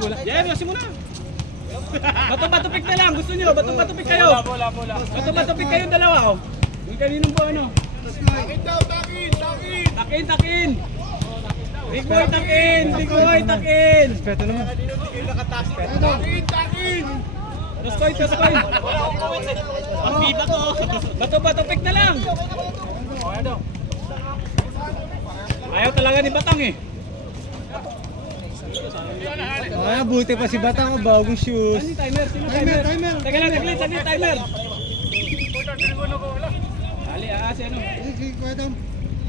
Bola. Yeah, yosin mo na. Bato-bato-pick na lang. Gusto nyo, bato-bato-pick kayo. Bola. Bato-bato-pick kayong dalawa, oh. Yung kaninong po, ano? Takin daw, takin! Takin! Big boy, takin! Big boy, takin! Respeto naman. Takin! Toskoy! Ang biba ko. Bato-bato-pick na lang. Ayaw talaga ni Batang eh. Buti pa si Batang, bagong shoes. Ano yung timer? Sino timer? Teka lang, saglit, timer. Ali, si ano?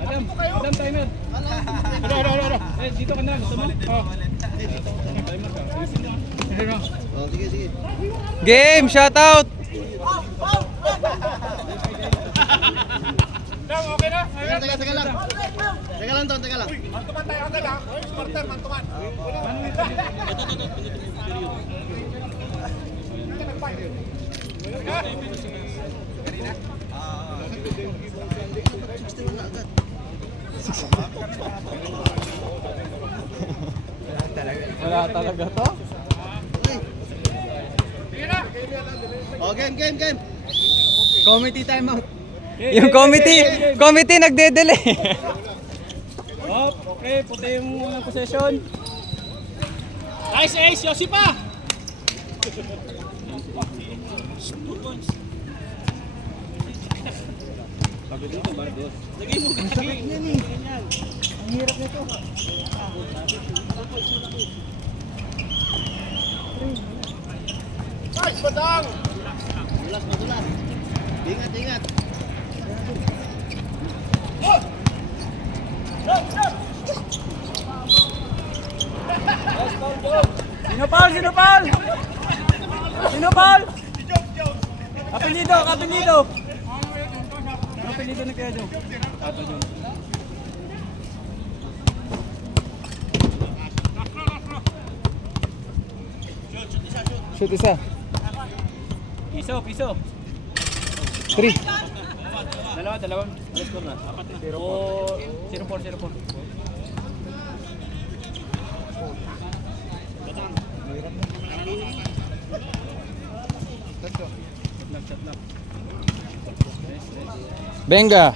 Adam, timer. Ano. Dito ka na, gusto mo? Timer ka. Sige. Game, shout out. Okay na? Teka lang. Mantuman tayo agad ha. Smarter, mantuman. Wala talaga to? Oh, game. Committee time out. Yung committee nagde-delay. Okay, puti yung unang possession. Nice ace, Yossi pa! Lagay mo gagi. Ang hirap nito. Nice, Batang! Madulas. Ingat. Sino Paul? Kapilido. Kapilido na kaya Joe. Ato Joe. Shoot isa. Piso. 3. Dalawang. Score na. 0-4. Shot lock. Benga.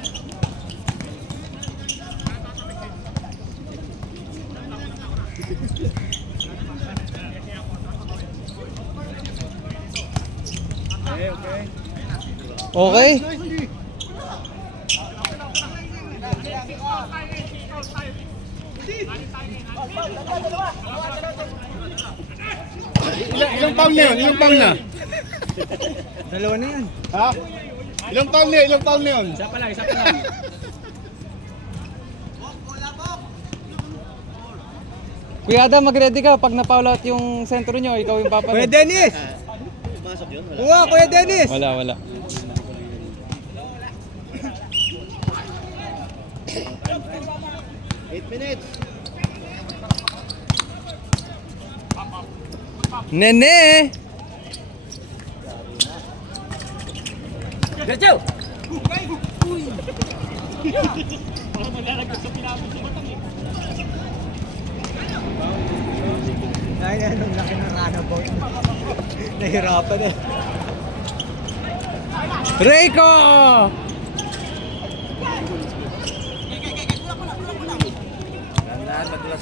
Okay. Ilang pound na? Dalawa na yan. Ha? Ilang pound na yun? Isa pa lang. Kuya Adam, mag-ready ka. Pag na-foul out yung sentro nyo, ikaw yung papanod. Kuya Dennis! Pumasok yun? Kuya Dennis! Wala. 8 minutes. Nene! Gerjo! Ay, anong laki ng runabout. Nahirapan eh. Rico! Madulas.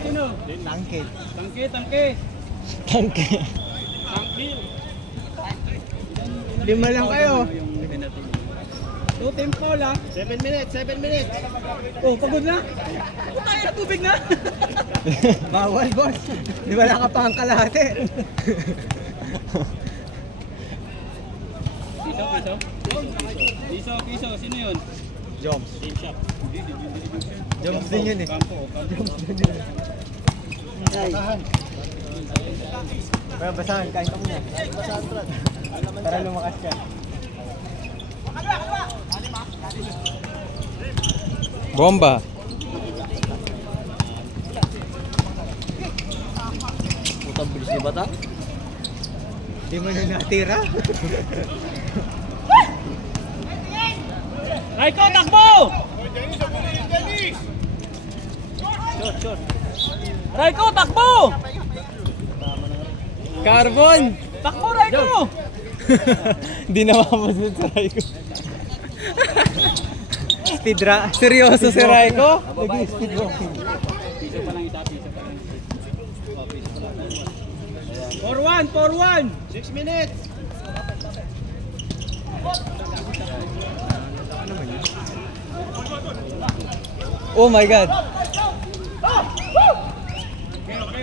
Sino? Tangke. Lima lang kayo. Two team foul ha. 7 minutes. Oh, pagod na. Tayo na tubig na. Bawal, boss. Di wala ka pa ang kalahati. Piso. Sino yun? Joms. Team shop. Joms din yun eh. Campo. Kaya basahan, kain ka muna. Para lumakas ka. Bomba. Putang bilis ni Bata. Di mo na natira. Raiko, takbo! Raiko, takbo! Carbon! Takbo, Raiko! Di na mamasunod sa Raiko. Seryoso si Raiko? Nag-speed walking. Piso pa lang isa, piso pa lang. 4-1, 4-1! 6 minutes. Oh my God.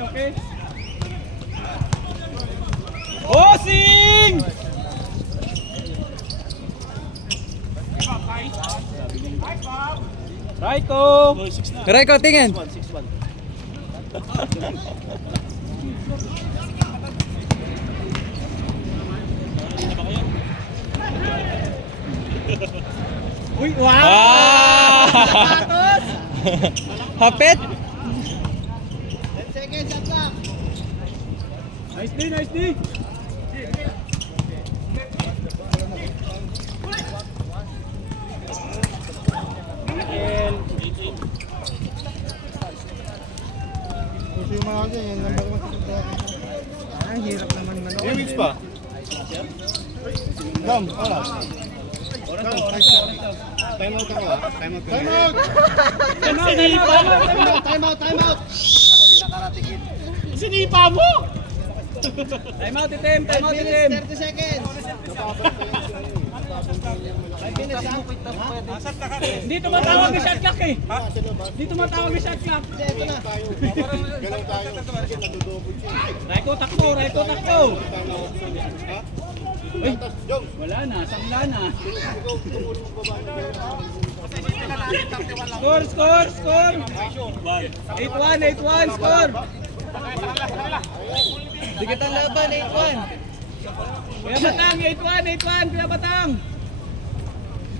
Okay. Bossing! Raiko! Raiko, tingin. 6-1. Uy, wow! Ah! Sapatos! Hapit? 10 seconds, shot clock. Nice D, nice D! Ang hirap naman manood. Damage pa. Dam, oras. Time out ako ah. Time out. Time out! Time out! Time out! Sinipa mo! Time out, itim! Time out, 5 itim! minutes, 30 seconds. 5 minutes ha? Hindi tumatawag ni shot clock eh! Hindi tumatawag ni shot clock! Hindi, ito na. Galaw tayo. Raiko, takbo! Raiko, takbo! Uy! Jones. Wala na, sangla na. Score, score, score! 8-1, 8-1, score! Dikit ang laban, 8-1. Kuya Batang, 8-1, 8-1, Kuya Batang!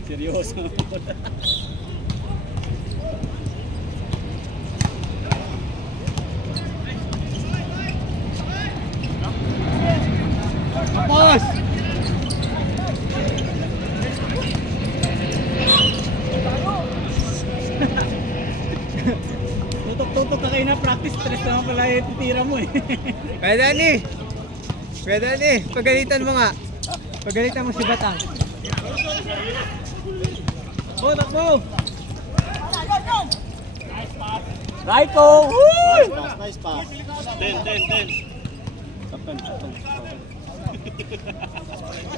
Seryoso. Tapos! Tutok-tutok ka kayo na practice, stress naman pala yung titira mo eh. Kuya Danny! Kuya Danny, pagalitan mo nga. Pagalitan mo si Batang. Oh, takbo! Raiko! Woo! Nice pass. 10.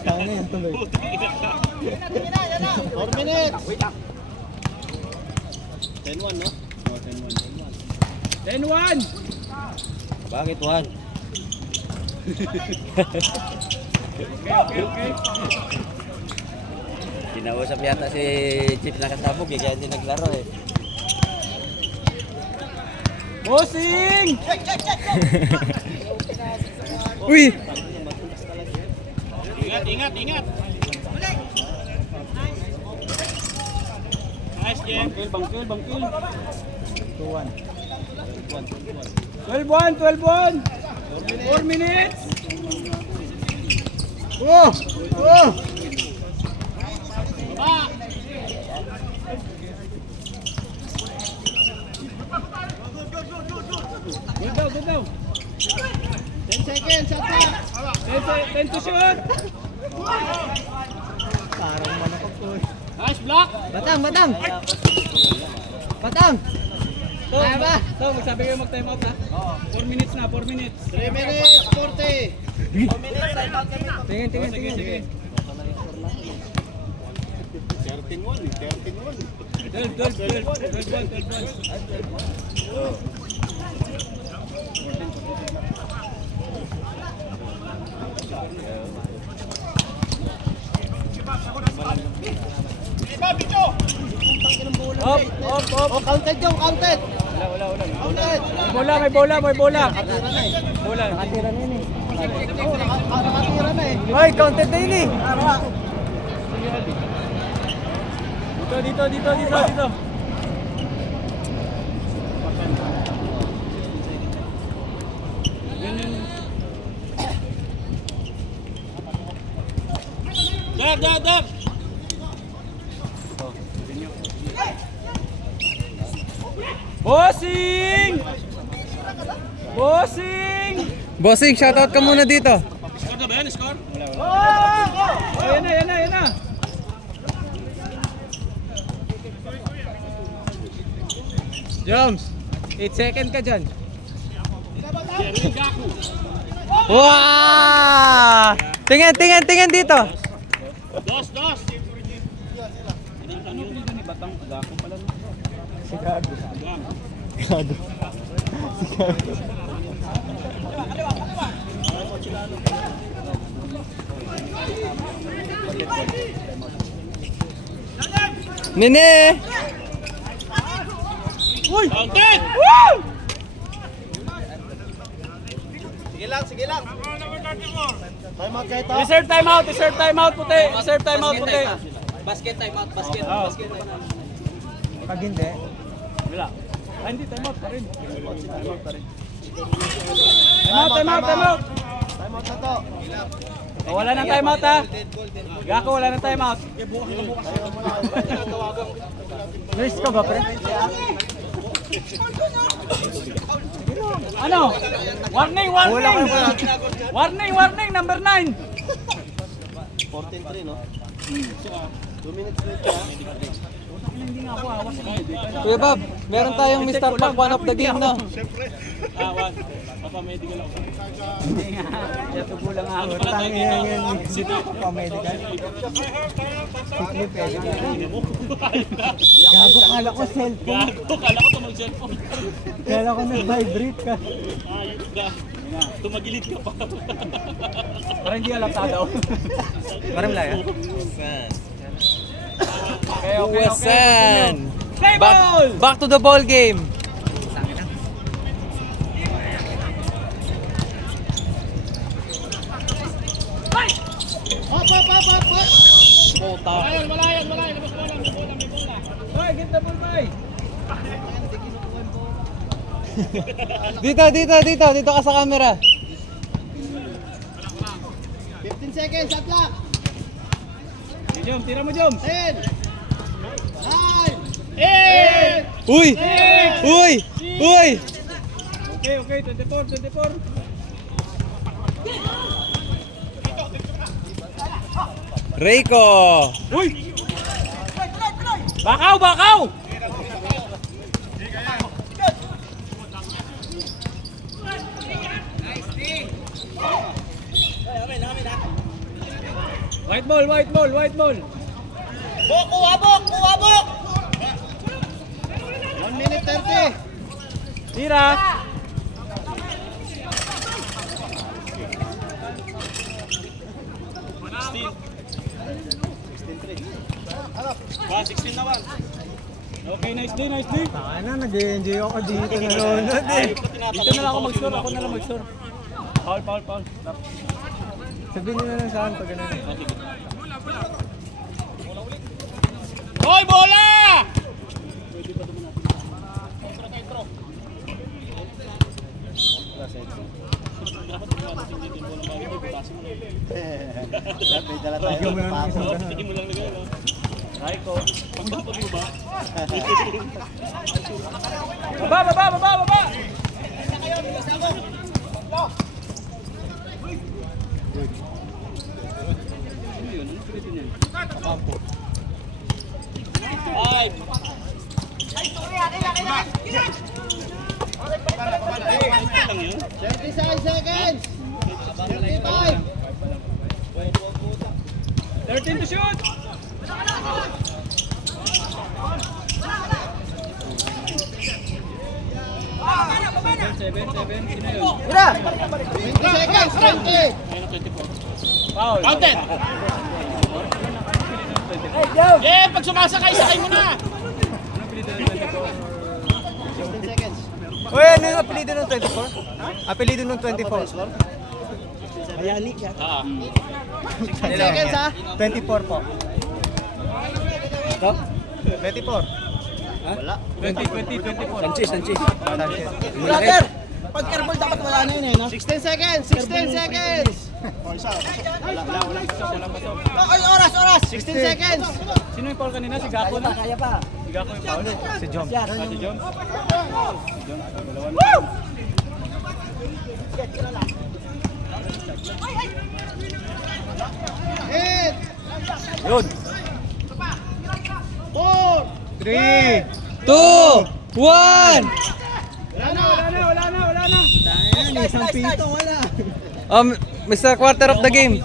Saan na yan tuloy? 4 minutes. 10-1 no? 10-1! Bakit 1? Okay. Kinausap yata si Chief na kasabog kaya hindi naglaro eh. Bossing! Uy! Ingat! Nice, Jem. Bangkil. 12-1! 4 minutes! Oh! Oh! Go daw! 10 seconds, shot clock. 10 to shoot! Parang manakot ko. Nice block! Batang! Batang! Kaya ba? So, magsabi kayo mag-time out ha? 4 minutes na, 4 minutes. 3 minutes, 40. Tingin. Sige. 12. Up! Oh, counted yung, counted. Wala. Counted. May bola! Nakatira na eh. Bola. Nakatira na yun eh. Oh, nakatira na eh. Ay, counted na yun eh. Dito. Dab! Bossing! Bossing, shoutout ka muna dito. Score na ba yan? Score? Oh, yan na. Joms, 8 second ka dyan. Wow! Tingin dito. Dos! Ano yung ni Batang? Gako pala. Sigado. Nene! Uy! Counted! Woo! Sige lang. Reserve timeout puti. Reserve timeout puti. Basket time out, basket. Oh. Pag hindi, Wala. Ay, hindi, timeout pa rin. Timeout pa rin. Timeout. Time out na to. Oh, wala nang timeout ha. Gako, wala nang timeout. risk ka ba, pre? Ano? Warning! Warning, number 9. 14-3, no? 2 minutes late ka. Hindi nga ako awas. Kuya Bob, meron tayong Mr. Pack one of the game, no? Wag. Papamedical ako. Hindi nga. Yatubo lang ako. Tangin yan. Sino ako pa medical? Sikli pwede ka. Gago, kala ko cellphone. Gago, kala ko ito mag-cellphone. Kala ko nag-vibrate ka. Ayos ka. Tumagilid ka pa. Parang hindi alata daw. Parang laya. Okay. Uwasan! Play ball! Back to the ball game. Wala yan. Labas bola, may bola. Boy, get the ball, boy. Dito ka sa camera. 15 seconds, shot clock. Jom, tira mo, Jom. 10, 9, Uy! Okay, 24. Reiko! Uy! Bakaw! White ball. Buk! 1 minute 30. Tira. Okay, nice day. Ano, nag-enjoy ako dito nanonood eh. Dito na lang ako mag-score. Ako na lang mag-score. Foul. Sabihin nyo na lang saan pag ganun. Hoy, bola! May dala tayo. Bigyan mo lang ng isang ganun. Sige mo lang lagay, no? Ay ko. Pagpapag mo ba? Baba! Ano yun? Ano sulitin yan? Five. 36 seconds. 35. 13 to shoot! Seven. Sino yun? 20 seconds, 20. Ayun ang 24. Foul. Counted! Pag sumasakay, sakay mo na! Ano pinito ng 16 seconds. Uy, ano yung apelido ng 24? Apelido ng 24. Mayali ka. 16 Hello. seconds, ha? 24 po. Stop? 24. Wala. 24? Sanchez. Brother, pag airball dapat wala na yun eh, no? 16 seconds. Ay, oras. 16 seconds. Sino yung foul kanina? Si Gako na? Kaya pa. Si Gako yung foul? Si Jom. Si John? Si John? Dalawa na. Yun. 3, 2, 1. Wala na. Ayan, isang pito, wala. Mr. Quarter of the game.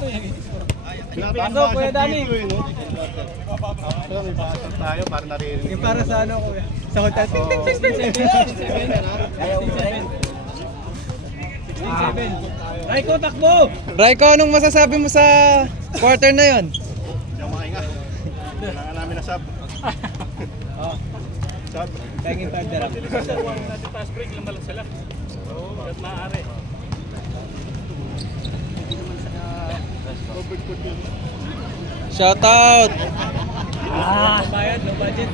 Pasok, Kuya Danny. Yung para sa ano, kuya. Sa hotel. Ting, ting, ting, ting. 16-7. Raiko, takbo! Raiko, anong masasabi mo sa quarter na yon? Kailangan namin na sub. Sub. Tanging third na lang. Fast break lang malang sila. At maaari. Shout out. Bayad, no budget.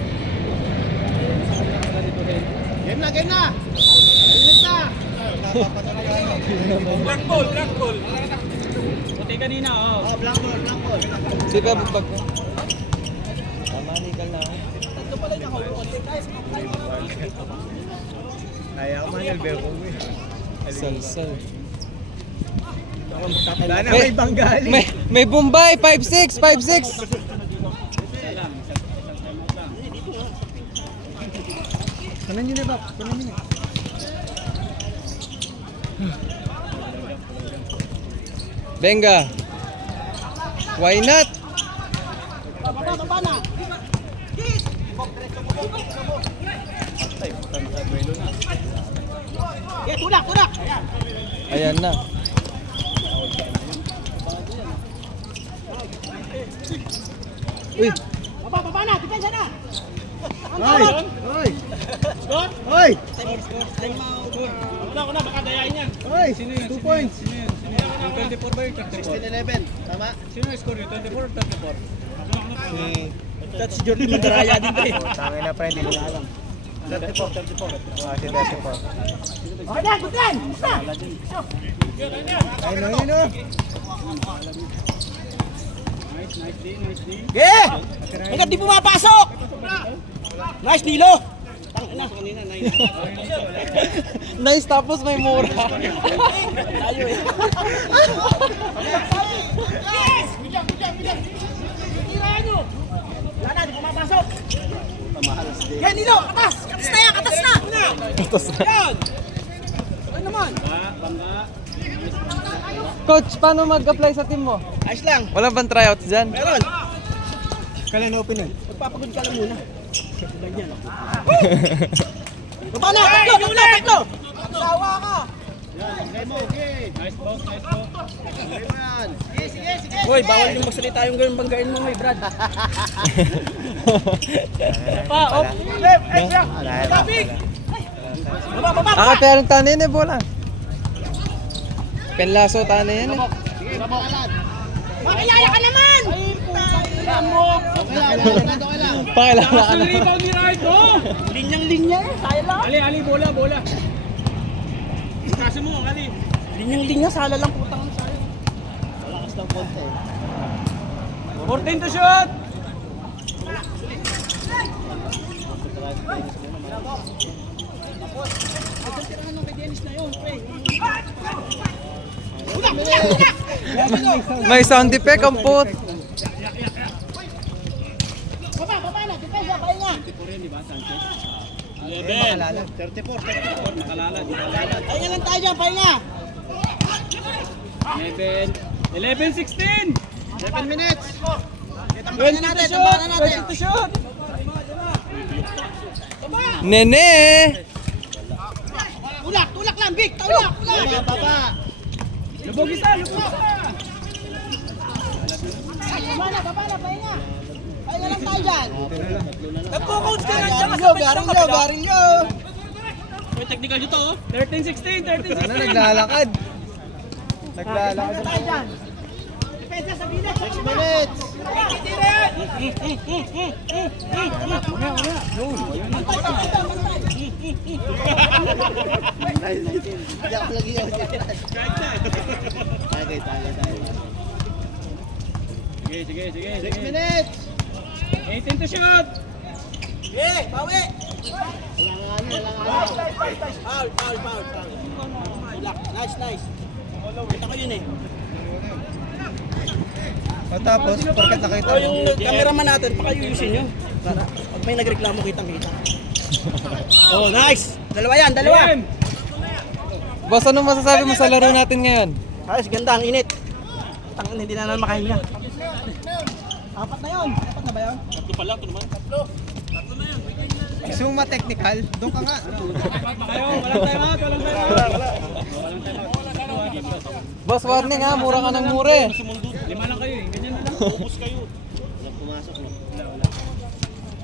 Game na, game na! Black ball. Puti kanina, oh. Black ball. Sige, bag. Manigal na ako. Kaya ko man yung bebo mo Sal. Wala na, may banggali. May Bombay 5-6. Kanan nyo na ba? Kanan nyo na. Benga. Why not? Baba na! Tulak! Ayan na. Uy, Baba na! Depensa na! Hoy! Hoy! Wala, baka dayain yan. Hoy! 2 points. Yung 24 ba yung 34? 16-11. Tama? Sino yung score yung 24 or 34? That's Jordan Magaraya din eh. Tangin na friend, hindi ko alam. 34. Si 34. Okay na, good time! Basta! Ayun o. Nice D. Yeah! Hanggang di pumapasok! Nice, Nilo! Tangina, kanina, nice tapos may mura. tayo eh. Yes! Bidyan! Tirahan nyo! Wala na, di pumapasok! Yan, Nilo! Katas! Katas na yan! Katas na! Yan! Ano naman? Coach, paano mag-apply sa team mo? Ayos lang. Wala bang tryouts dyan? Meron. Kailan open nun? Magpapagod ka lang muna. Ganyan. Baba na! Tatlo! Sawa ka! Nice box. Hoy, bawal yung magsalita yung ganun banggain mo, may Brad. Baba! Ako pero tanin eh, bola. Penlaso tanin yan eh. Makilala ka naman! Pakilala ka Ang na. rebound ni Raiko! Linyang-linya eh, sala lang. Ali, bola. Kasi mo, Ali. Linyang-linya, sala lang putang ng sala. Malakas lang konti eh. 14 to shoot! May sound effect ang put. Baba na, depensa, pahinga. 11. 34. Nakalala. Pahinga lang tayo dyan, pahinga. 11, 16. 7 minutes. 20 Tambahan to natin, shoot! tambahan natin. 20 to shoot! Nene! Tulak lang, Vic, tulak. Baba. Lubog isa! Baba na, pahinga. Pahinga lang tayo dyan. Nagpo-coach ka lang Garilyo. May technical dito, oh. 13, 16. Ano, naglalakad. Naglalakad. Tayo dyan. Depensa sa bilis. 6 minutes. Sige. 6 minutes. 18 to shoot! Bawi. Foul. Nice. Kita ko yun eh. O tapos, porket nakita O mo. yung cameraman natin, pakayusin nyo. Para pag may nagreklamo, kitang-kita. Oh, nice! Dalawa yan, dalawa! Game. Boss, ano masasabi mo sa laro natin ngayon? Ayos, ganda, ang init. Tangan, hindi na naman makahinga. Apat na yun. Apat na ba yun? Gusto mo ma-technical? Doon ka nga. Kayo, walang time out, walang time out. Boss, warning ha, mura ka ng mura eh. Lima lang kayo eh, ganyan na lang.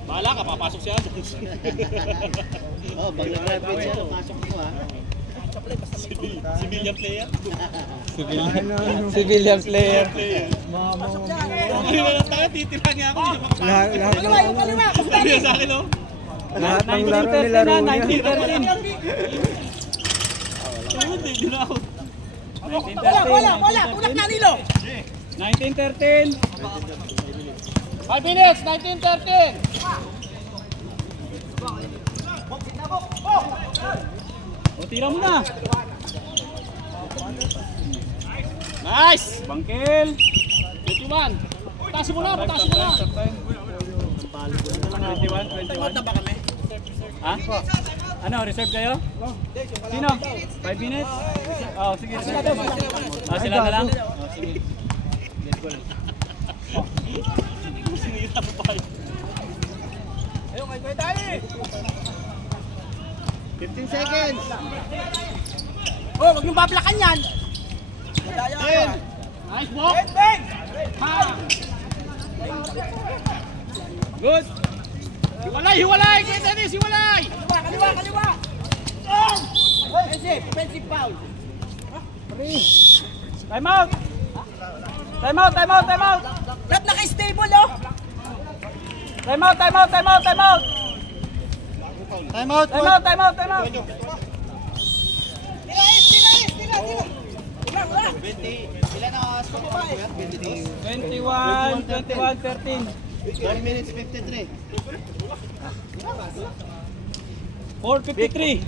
Bahala ka, papasok siya. Oh, pag nag-graduate siya, pasok mo ha. Civilian player. Civilian player. Hindi na lang tayo, titira niya ako. Lahat Kaliwa, yung kaliwa! Sabi niya sa akin, no? ng laro nilaro niya. 1913. Hindi na ako. Wala! Tulak na nilo! 1913. 5 minutes, 1913. O, tira mo na. Nice! Bangkel. 21. Patasin mo na, patasin mo na. 21. Mata ba kami? Ha? Ano, reserve kayo? Sino? 5 minutes? Oh, sige. Ah, sila na lang? Oh, sige. Sinira mo pa yun. Ayun, kay tayo! 15 seconds. Oh, wag niyong baplakan yan! Madaya ka! Nice walk! Bang! Good. Hiwalay, hiwalay! Kuya Dennis, hiwalay! Kaliwa! Oh! Offensive foul! Time out. Time out, time out, time out. Rap naka-stable, oh! Time out, time out, time out, time out. Time out. Time out, time out, time out. Tira! Wala! 21, 13. 4 minutes 53. 4:53.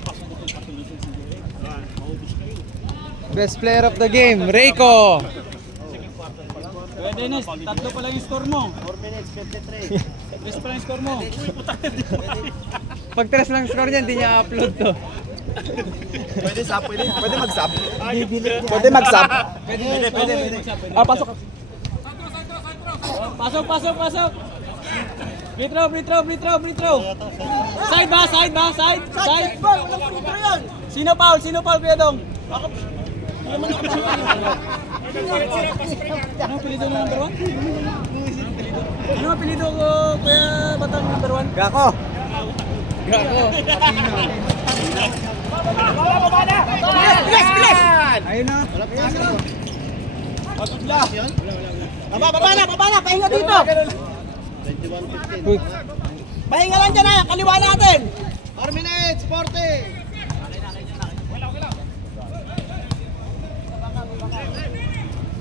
Best player of the game, Reiko. Kuya Dennis, tatlo pa lang yung score mo. 4 minutes 53. Best pa lang yung score mo. Pag tres lang score niya, hindi niya upload to. Pwede mag-sub. Pwede mag-sub. Pwede. Ah, pasok. Pasok. Free throw. Side ba? Side. Ball! Walang free throw yun! Sino foul, Kuya Dong? Ano apelido mo number 1? Ano apelido ko, Kuya Batang number 1? Gako. Bilis! Ayun na. Baba na! Pahinga dito! Uy, Pahinga lang dyan na! Kaliwa natin! 4 minutes 40.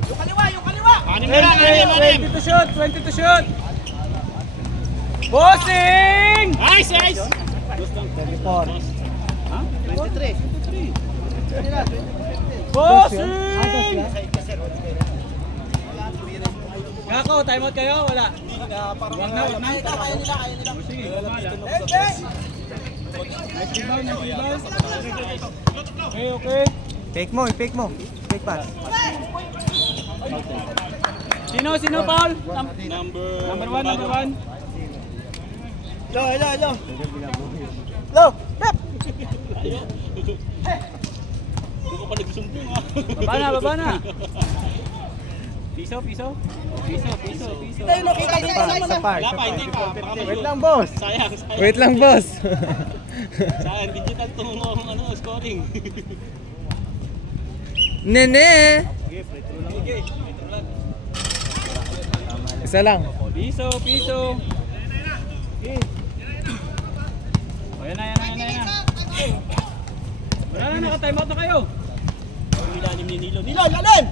Yung kaliwa! 20 to shoot. Bossing! Nice, nice! 23. Bossing! Gako, time out kayo? Wala. Wag na. Kaya nila. Sige, wala. Nice rebound. Okay. Fake mo. Fake pass. Sino Paul? Number Number 1. Hello! Pep! Doon ko pa nagsumbong ha. Baba na. Piso. Tayo nakita sa Sa park. Wala pa, hindi pa. Baka Wait lang, boss. Sayang. wait lang, boss. Sayang, digital itong scoring. Nene. Isa lang. Piso. O, yan na. Wala na, naka-time out na kayo. Ilalim ni Nilo. Nilo, lalim!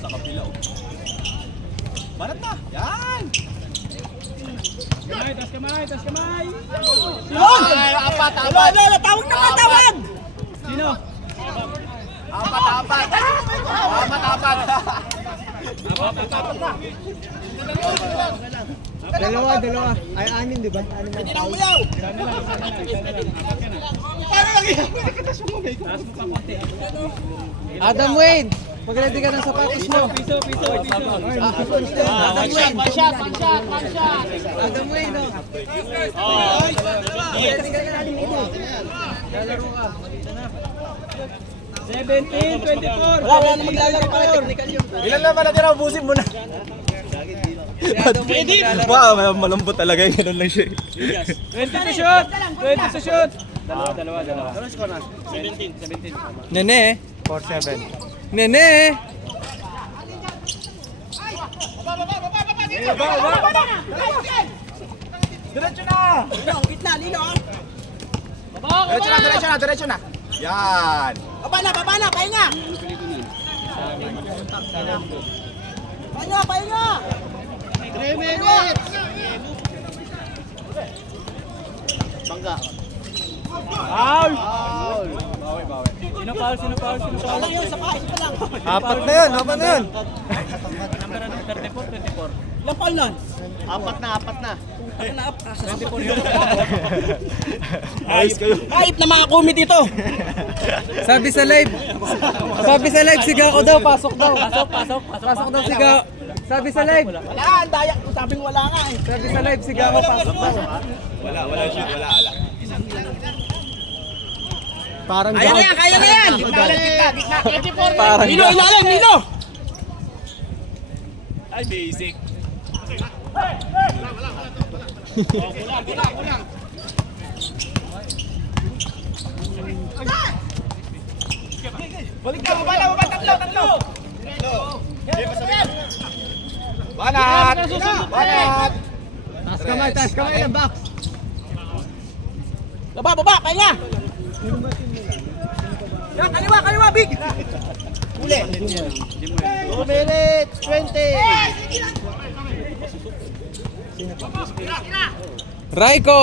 Sa kapila. Barat na! Yan! Tas kamay. Yun! Apat! Tawag na! Tawag! Sino? Apat! Dalawa. Ay, anin, di ba? Anin na. Hindi na umuyaw. Paano lang yan? Adam Wade, mag-ready ka ng sapatos mo. Piso. Adam Wade. One shot. Adam Wade, oh. Lalaro ka. 17-24. Wala na maglalaro para technical yun. Ilan na ba natin ubusin mo na? Si Adam Wade maglalaro. Wow, malambot talaga yung ganun lang siya. 20 to shoot. 20 to shoot. Dalawa. 17. Nene. 4-7. Nene. Diretso na! Lino, gitna, Lino. Diretso na! Yan! Baba na, pahinga. Pahinga. 3 minutes. Foul. Sino foul? Wala yun, sa pahay, isa lang. Apat na yun. Number 34-24. Ilang foul nun? Apat na. Ayos kayo. Kahit na mga kumit ito. Sabi sa live, siga ko daw, pasok daw. Pasok daw siga. Sabi sa live, Wala, ang dayak. Sabing wala nga eh. sabi sa live, siga ko, pasok daw. Wala shoot, wala. Parang Kaya na yan. Gitna. Parang Nino, ilalim, Nino. Ay, basic. Balik ka, baba, tatlo. Banat! taas kamay ng box. Baba, pahinga. Yan, kaliwa, big. Uli. 2 minutes, 20. Raiko!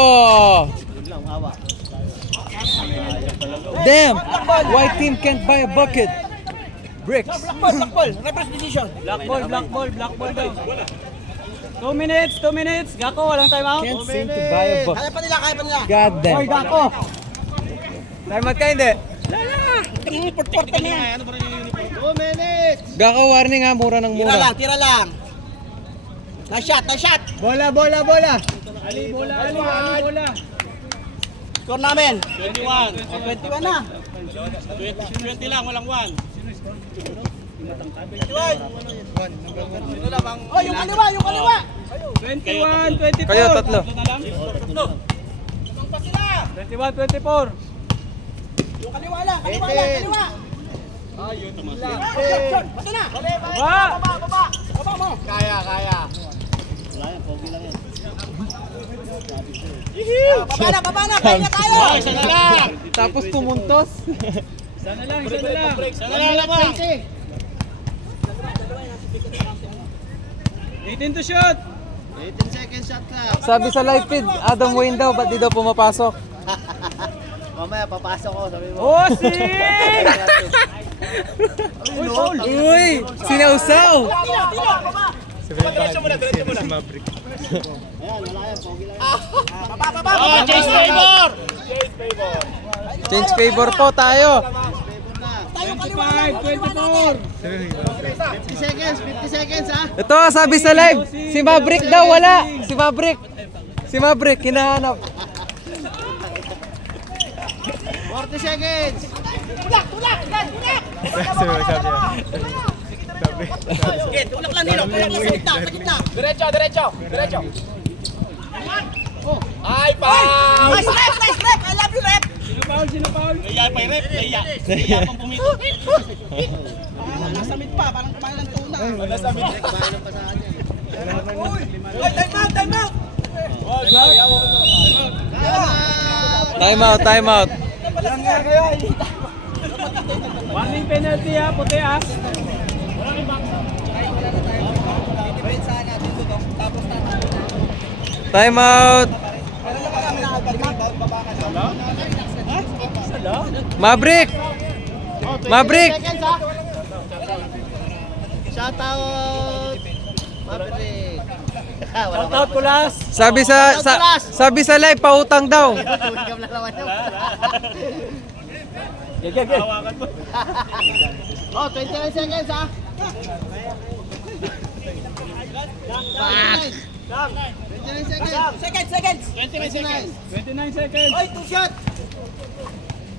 Damn! White team can't buy a bucket. Bricks. Black ball. Reverse decision. Black ball daw. 2 minutes. Gako, walang time out. Can't seem to buy a bucket. Kaya pa nila. God damn. Gako. Time out ka hindi. Port-porta na yan. 2 minutes. Gako, warning ha, mura ng mura. Tira lang. Nice shot. Bola. Ali, bola. Score namin. 21. 21 na. 20 lang, walang 1. Oh, yung kaliwa. 21-24. Kayo, tatlo. 21-24. Yung kaliwa lang. Bata na. Baba mo. Kaya. Baba na. Pahinga tayo. Isa na lang! Tapos pumuntos. Sana lang. Isa na lang lang! 18 to shoot. 18 seconds shot clock. Sabi sa live feed, Adam Wayne daw, ba't di daw pumapasok? Mamaya papasok ko, sabi mo. Oh, sing! Uy! Sinausaw! Diretso mo na! Baba. Chase favor! Change favor po tayo. Tayo kaliwa lang. 25-24. 50 seconds ha. Ito, sabi sa live, si Maverick daw, wala. Si Maverick, hinahanap. 40 seconds. Tulak. Tulak lang Nino. Tulak lang sa gitna. Diretso! Ay, foul! Nice rep. I love you, rep. Sino foul? Naiya pa yung rep, naiya pang pumito. Nasa mid pa, parang kumain ng tuna. Wala sa amin. Time out. Time out. Warning penalty ha, puti ha. Time out. Maverick! Shout out. Maverick. Shout out Kulas. Sabi sa live pautang daw. Gag. Oh, 29 seconds ha. 29 seconds. 29 seconds. 29 seconds. Oy, two shot.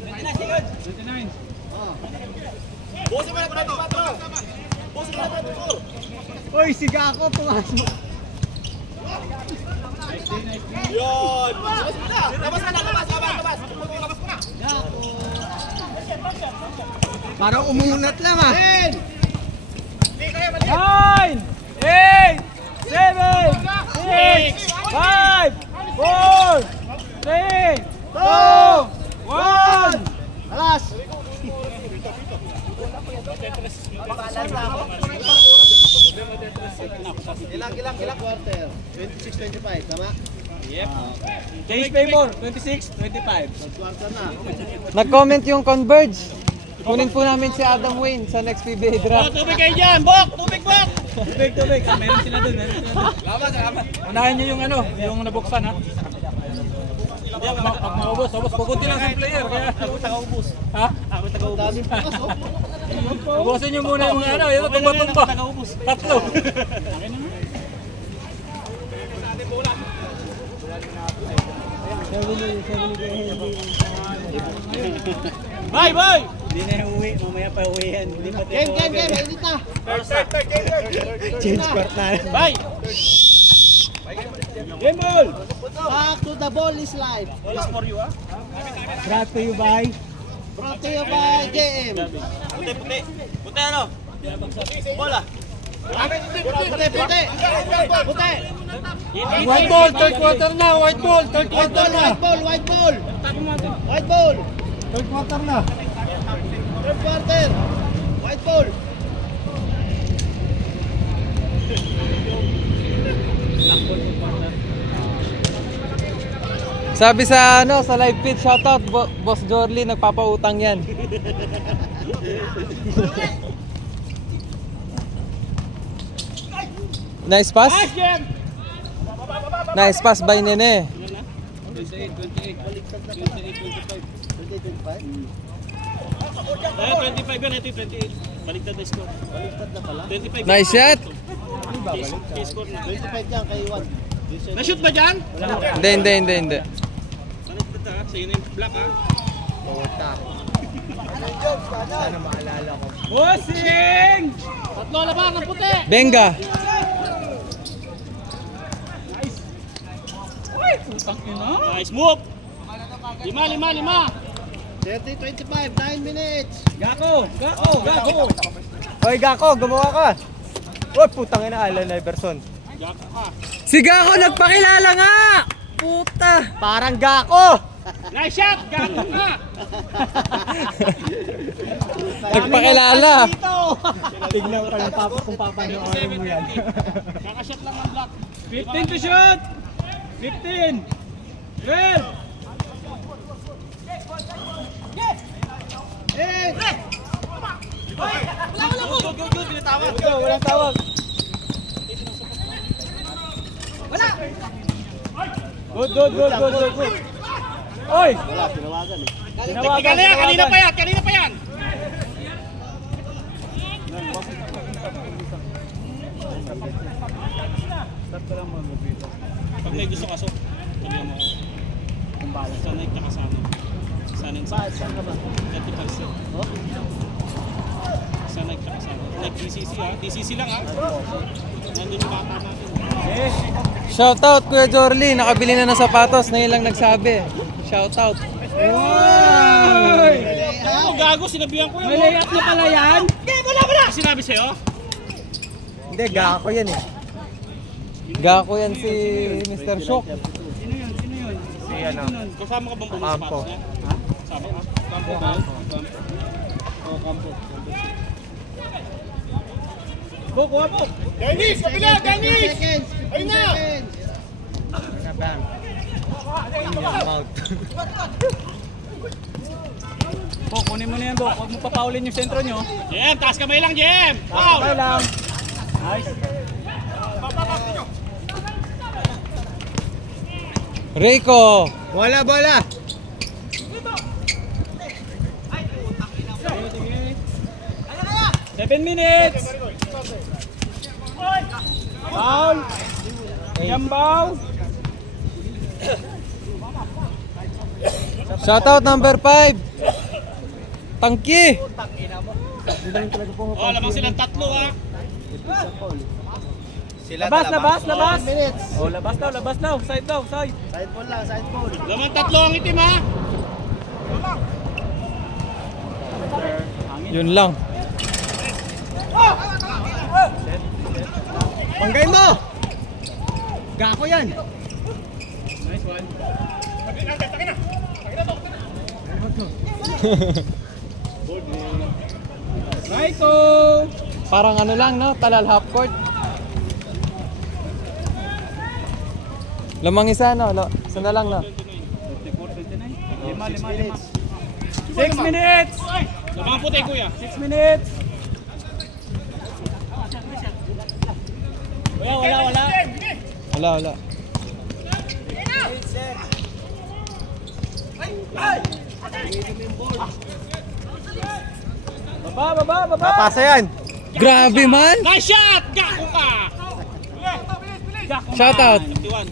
29. Uy, si Gako pumasok. Parang umunat lang ah. 9, 8, 7, 6, 5, 4, 3, 2, 1. Alas. Ilang quarter? 26-25, tama? Change favor, 26, 25. Quarter na. Nag-comment yung Converge. Kunin po namin si Adam Wayne sa next PBA draft. Tubig kayo dyan, Bok! Tubig, Bok! Tubig. Meron sila dun. Salamat. Unahin nyo yung nabuksan ha. Pag maubos, pukunti lang sa player. Ako taga-ubos. Ha? Ako taga-ubos. Ubusin nyo muna yung yung tumba-tumba. Tatlo. Bye! Hindi na uwi, mamaya pa uwi yan. Game, mainit na. Change court na. Bye! Game ball! Back to the ball is live. This for you, ah. Brought to you by Brought to you by JM. Puti. Puti ano? Bola. Puti. White ball, third quarter na. White ball, third White quarter na. ball. White ball. third quarter na. Third quarter. White ball. Sabi sa sa live feed, shoutout Boss Jorly, nagpapautang yan. Nice pass. Nice pass by Nene. 28, 28. 25 yan, ito yung 28. Baliktad na score. Baliktad na pala. 25. Nice shot. Kay score na. 25 yan kay Juan. Na-shoot ba dyan? Hindi. Baliktad ha. Sa'yo na yung black ha. Puta. Sana maalala ko. Bossing! Tatlo laban ng puti. Benga. Putang ina. Nice move. 5. 30-25, 9 minutes. Gako! Hoy Gako, gumawa ka. Uy, putang ina, Alan Iverson. Si Gako nagpakilala nga. Puta. Parang Gako. Nice shot. Gago ka. Nagpakilala. Tignan ko lang kung papanoorin mo yan. Kakashot lang ng black. 15 to shoot! 15! 12! Walang tawag. Good. Oy! Wala, tinawagan eh. Technical na yan. Kanina pa yan. Pag may gusto kaso, sabihan mo. Kung bala. Sanay ka kasama. Sanay Saan ka ba? 35 cent. Sanay ka kasama. Like DCC ha. DCC lang ha. Nandun yung bata natin. Shoutout Kuya Jorly, nakabili na ng sapatos, na lang nagsabi. Shoutout. Ako gago, sinabihan ko yun. May layup na pala yan? Wala. Sinabi sa'yo? Hindi, Gako yan eh. Gako yan si Mr. Shock. Sino yun? Si ano? Kasama ka bang bumang Campo. sapatos niya? Kasama ka? Kampo ba? Oo, kampo. Bok, kuha po! Dennis! Kapila! Dennis! 15 seconds. 15 Ayun na! seconds. Bam. Mouth. Bok, kunin mo na yan, Bok. Huwag mo papaulin yung sentro nyo. JM, taas kamay lang, JM! Wow! Okay lang. Nice. Rico. Bola, bola. Sige. 7 minutes. Foul. Gambaw. Shoutout number 5. Tangki. Oh, lamang silang tatlo ha. Labas, labas, labas. Oh, labas daw. Side daw, side. Lamang tatlo ang itim ha. Yun lang. Panggay mo. Gako yan. Nice one. Raiko! Parang ano lang, no? Talal half court. Lamang isa, no? Isa na lang, no? 34, 29. 5. 6 minutes! Lamang puti kuya. 6 minutes! Wala. Wala. Baba! Papasa yan. Grabe man! Nice shot! Gako ka! Shoutout! 51.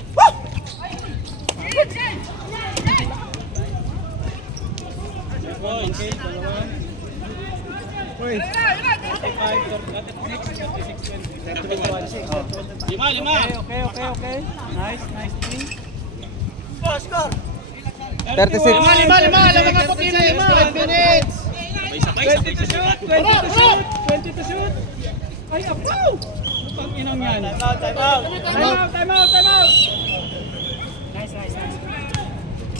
Lima. Okay. Nice thing. 36. Lima. Lamang ang puti na 5 minutes. 20 to shoot! 20 to shoot! Ay, apaw! Pang inang yan. Time out! Nice.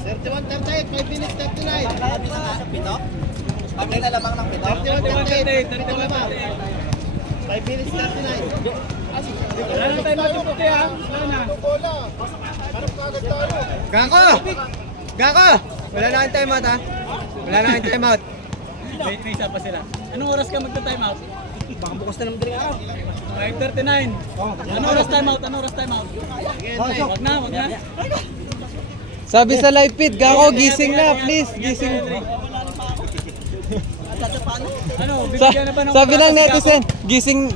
31-38, 5 minutes 39. Pagkay na lamang ng pito. 31-38. 5 minutes 39. Wala na time out yung puti ha. Wala na. Gako. Wala na kang timeout ha. Wala na kang timeout. May isa pa sila. Anong oras ka magta-time out? Baka bukas na naman din araw. 5:39. Anong oras time out? Wag na. Sabi sa live feed, Gako, gising na, please. Gising. Ano, bibigyan na ba ng Sabi ng netizen,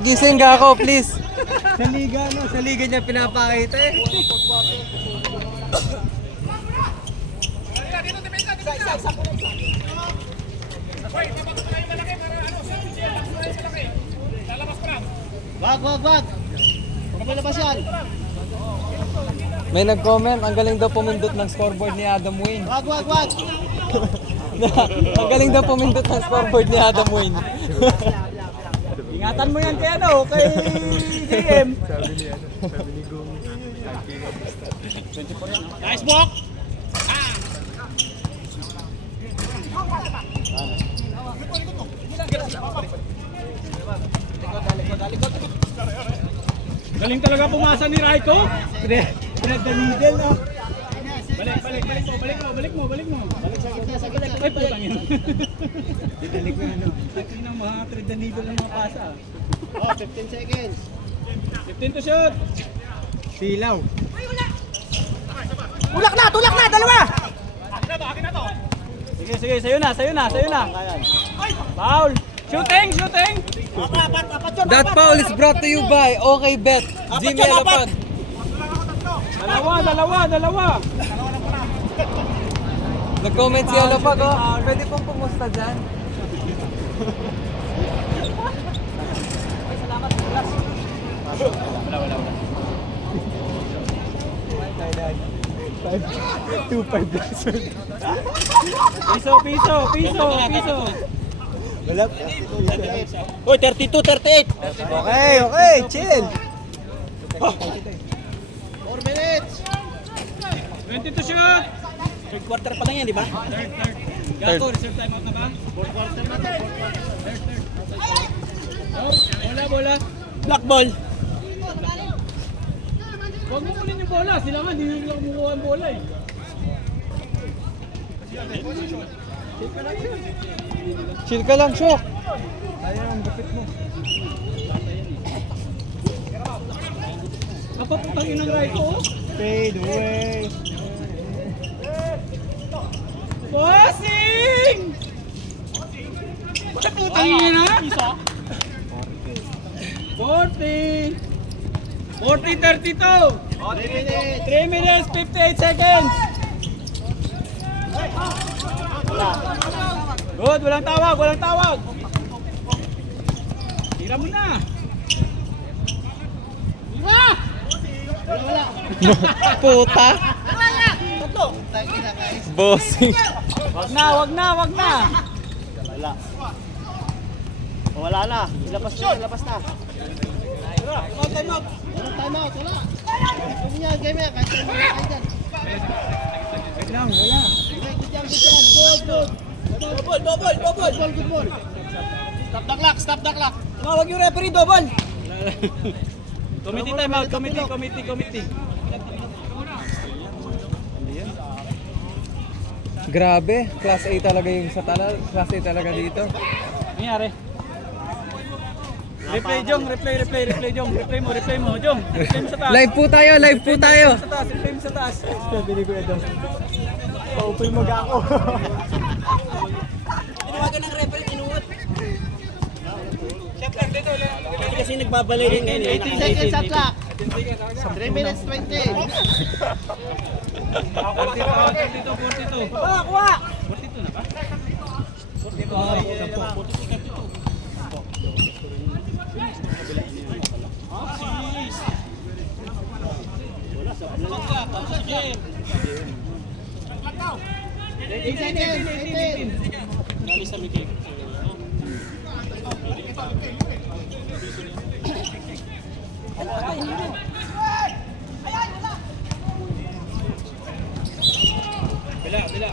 gising Gako, please. Sa liga niya pinapakita eh. Wag. Pagkamalabas yan. May nag-comment, ang galing daw pumindot ng scoreboard ni Adam Wayne. Wag. Ang galing daw pumindot ng scoreboard ni Adam Wayne. Ingatan mo yan kay JM. Nice block. Galing talaga pumasa ni Raiko. Pinag-the-middle no. Balik mo. Ay, putang yun. Didalik ko yun. Ang inang mga thread the needle ng mga pasa. 15 seconds. 15 to shoot. Silaw. Tulak na, dalawa. Sige, sayo na. Foul. Shooting. Apat yun. That foul is brought to you by OK Bet. Jimmy Alapag. Dalawa. Nag-comment si Alapag, oh. Pwede pong pumusta dyan. Wala. 2-5 lesson. Piso. Wala. Uy, 32-38. Okay, chill. 4 minutes. 20 to shoot. Third quarter pa lang yan, di ba? Third. Gako, reserve time out na ba? Fourth quarter na to. Oh, bola. Black ball. Huwag mo kunin yung bola. Sila nga, hindi nila kumukuha ang bola eh. Chill ka lang, Shok. Sayang ang gupit mo. Kapaputang inang right ko. Fade away. Bossing! Kaputang ina. 40. 40-32. 3 minutes, 58 seconds. Good, walang tawag, walang tawag. Tira mo na. Puta. Bossing. Wag na, wag na, wag na. Wala na. Ilabas na, ilabas na. Time out. Wala. Game yan, game yan. Kahit time out, kahit yan. Wait lang, wala. Good yan. Good. Good ball. Stop the clock. Tumawag yung referee, double. Committee time out, committee. Grabe, class A talaga yung sa Taal. Class A talaga dito. Nangyari. Replay, Jong, replay, Jong. Replay mo, Jong. Replay mo sa taas. Live po tayo. Sa taas, replay mo sa taas. Sabi ni Kuya Dong. Pa-open mag ako. Tinawagan ng referee, tinuot. Kasi nagbabalay rin ngayon. 18 seconds at clock. 3 minutes 20. 42. Kuha! 42 na ba? 42. Nali sa Mickey. Bila.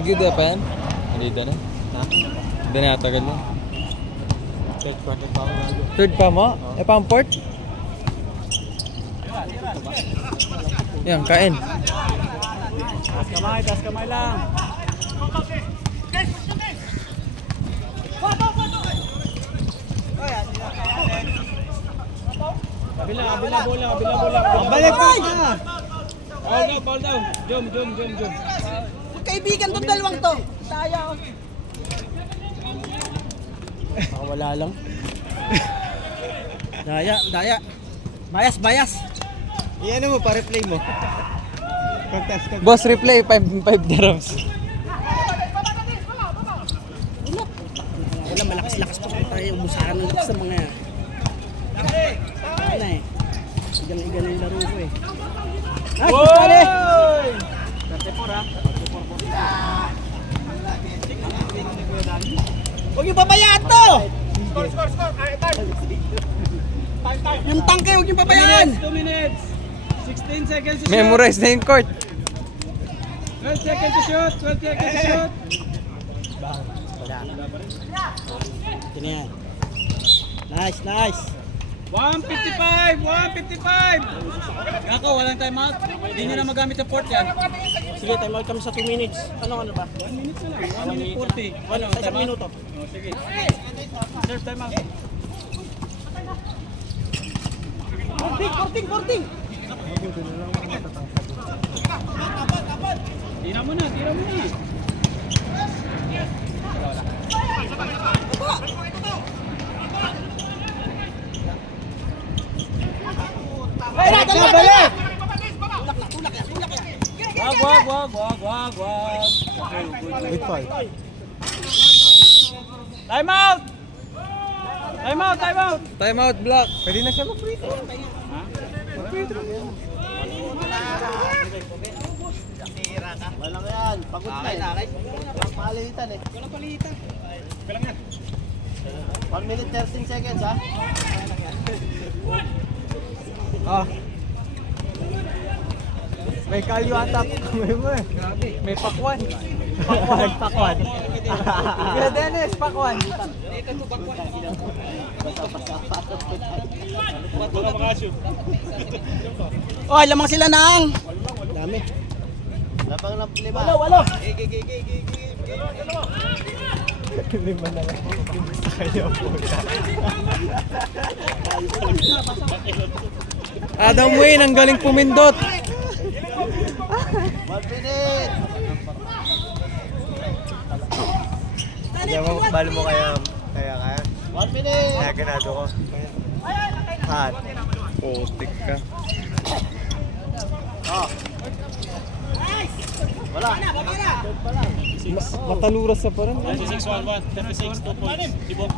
Nagida pa yan? Nagida na? Ha? Hindi na yatagal na. Third pa mo? Eh, pang port? Yan, kain. Taas kamay lang. Bila bola. Balik ka! Ball down. Jom. Kaibigan tong dalawang to. Daya ako. Wala lang. Daya. Bias. Iyan mo, pa-replay mo. Contest ka. Boss, replay. 5 dirhams. Wala, malakas-lakas pa tayo. Umusahan ng lakas sa mga yan. Ano eh. Igan yung laro ko eh. Oy! 34 ha. Huwag yung pabayaan to! Yung tangke, huwag yung pabayaan! 2 minutes. 16 seconds to shoot. Memorize na yung court. 12 seconds to shoot. Ito na yan. Nice. 155. Kako, walang timeout. Hindi nyo na magamit sa port yan. Sige, time out kami sa 2 minutes. Ano ba? 1 minute na lang. 1 minute 40. Ano, Sa isang timeout? minuto. Oh, sige. Serve timeout. Porting! Tira mo na. Balik! Wag. With 5. Timeout. Time out, block. Pwede na siya mag-free throw. Walang yan. Pagod na eh. Walang palitan eh. Walang palitan. 1 minute 13 seconds ha. Ah. May kalyo ata kamay mo eh. May pakwan. Pakwan. Kuya Dennis, pakwan. Wala makashoot. Oh, lamang sila nang. Dami. Labang na 5. Walo. Lima na lang. Sa kanya puta. Adam Wayne, ang galing pumindot. 1 minute. Balo mo kaya 1 minute. kaya ganado ko. Hat. Putik ka. Wala. Mataluras sa parang. 36-1-1. 36, 2 points. Sibok.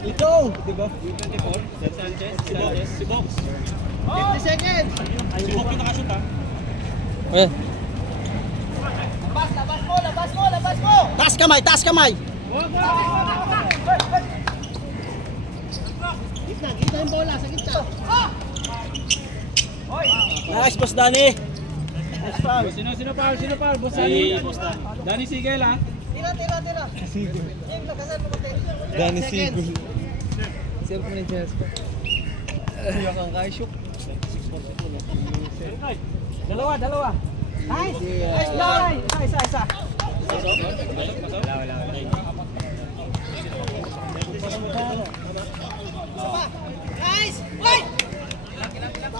Ito! Diba? Sanchez. Sibok. 50 seconds. Sibok yung nakashoot ha. Eh, Labas mo. Taas kamay. Gitna yung bola sa gitna. Nice, Boss Danny. Sino foul? Boss Danny. Danny Sigel ha. Tira. Sigul. Game, lagasan mo konti. Danny Sigul. Siyempre na yung chance ko. Siya kang kaisok. Dalawa. Nice. Nice play. Isa. Nice. Wait.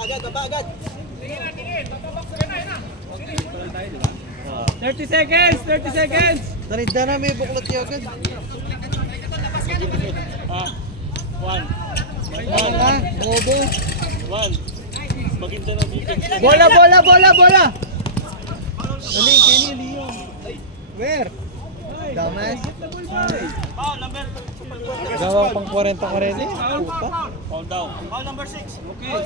Agad. 30 seconds. Tarinda na may buklat yung agad. 1. Bobo. 1. Maganda na defense. Bola! Aling, Kenny, Leon. Where? Damas? Foul number. Gawa pang 40 ka rin eh. Puta. Foul down. Foul number 6. Okay.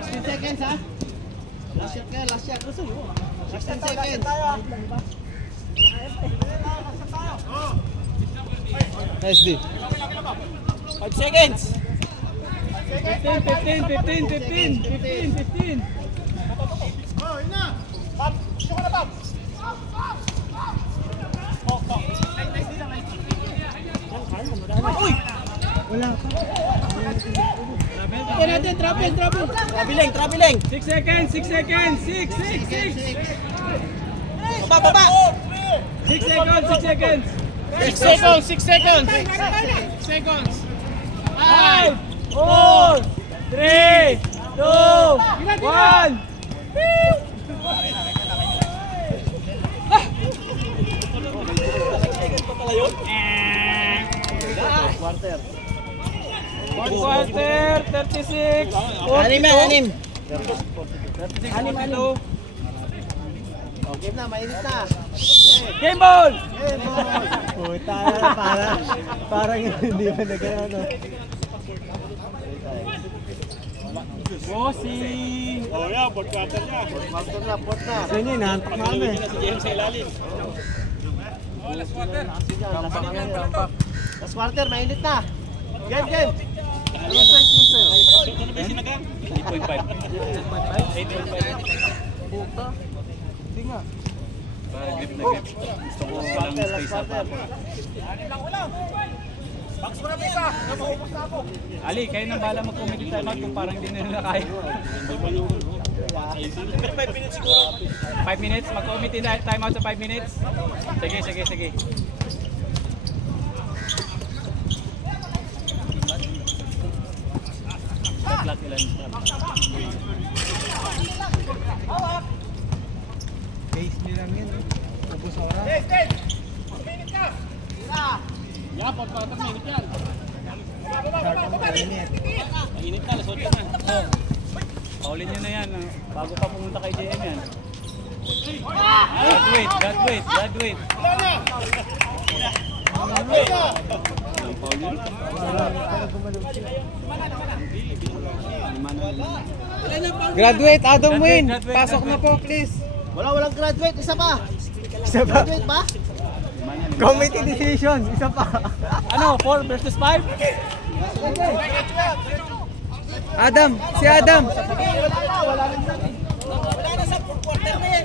16 seconds ha. Last shot. 16 seconds. Nice D. 5 seconds. 15. Wala pa. Traveling. 6 seconds. 6. Baba. 6 seconds. 6 seconds. 5, 4, 3, 2, 1. Quarter, 36. Anim. 6. Game na, mainit na. Game ball. Puta, parang hindi pa nagano. Bossing. Oh yeah, fourth quarter niya. Port na. Sa inyo, inahantak namin. Si James sa ilalim. Last quarter, mainit na. Game. Shoot na ba yung sinagang? 8.5. Hindi nga. Grip na grip. Gusto ko lang space up. Ali, kayo nang bala mag-committee timeout kung parang hindi na nila kaya. 5 minutes? Mag-committee timeout sa 5 minutes? Sige. Tatlat ilan. Base nyo lang yun. Ubus oras. Yeah, fourth quarter mainit yan. Mainit. Mainit na, lasot ka na. Paulin nyo na yan. Bago pa pumunta kay JM yan. God wait. graduate, Adam Wayne. Pasok na po, please. Walang graduate, isa pa. Isa pa. Graduate pa? Committee decision. Isa pa. Ano, 4 versus 5? Adam, si Adam. Wala na sa quarter na yan.